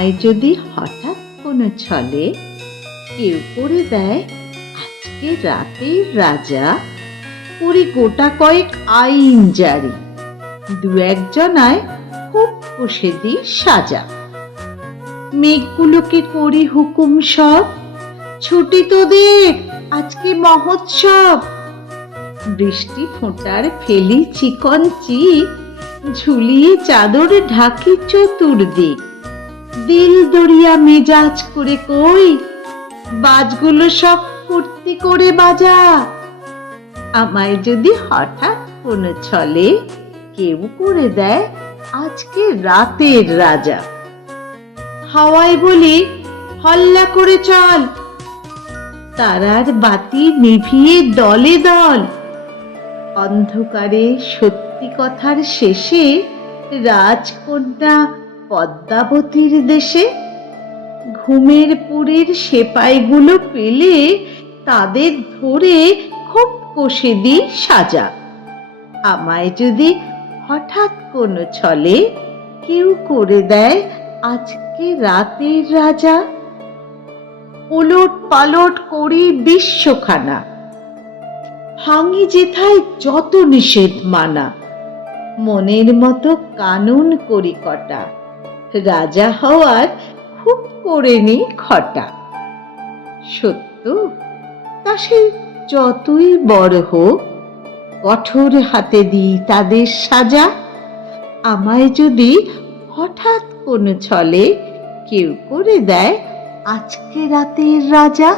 আমায় যদি হঠাৎ কোনো ছলে, কেউ করে দেয়, আজকে রাতের রাজা করি গোটা কয়েক আইন জারি। দু একজনায় খুব কষে দিই সাজা। মেঘগুলোকে করি হুকুম সব, ছুটি তোদের আজকে মহোৎসব। বৃষ্টি ফোঁটার ফেলি চিকন চিক ঝুলিয়ে চাদর ঢাকি চতুর্দিক। দিল দরিয়া মেজাজ করে কই? বাজগুলো সব ফুর্তি করে বাজা। আমায় যদি হঠাৎ কোনো ছলে কেউ করে দেয়, আজকে রাতের রাজা। হাওয়ায় বলি, হল্লা করে চল। তারার বাতি নিভিয়ে দলে দল। অন্ধকারে সত্যি কথার শেষে রাজকন্যা পদ্মাবতীর দেশে? ঘুমের পুরীর সেপাইগুলো পেলে তাদের ধরে খুব কষে দিই সাজা। আমায় যদি হঠাৎ কোনো ছলে কেউ করে দেয় আজকে রাতের রাজা। ওলট পালট করি বিশ্বখানা। ভাঙি যেথায় যত নিষেধ মানা। মনের মতো কানুন করি কটা। রাজা হওয়ার খুব করে নি খটা সত্য, তা সে যতই বড় হোক, কঠোর হাতে দিই তাদের সাজা। আমায় যদি হঠাৎ কোনো ছলে কেউ করে দেয় আজকে রাতের রাজা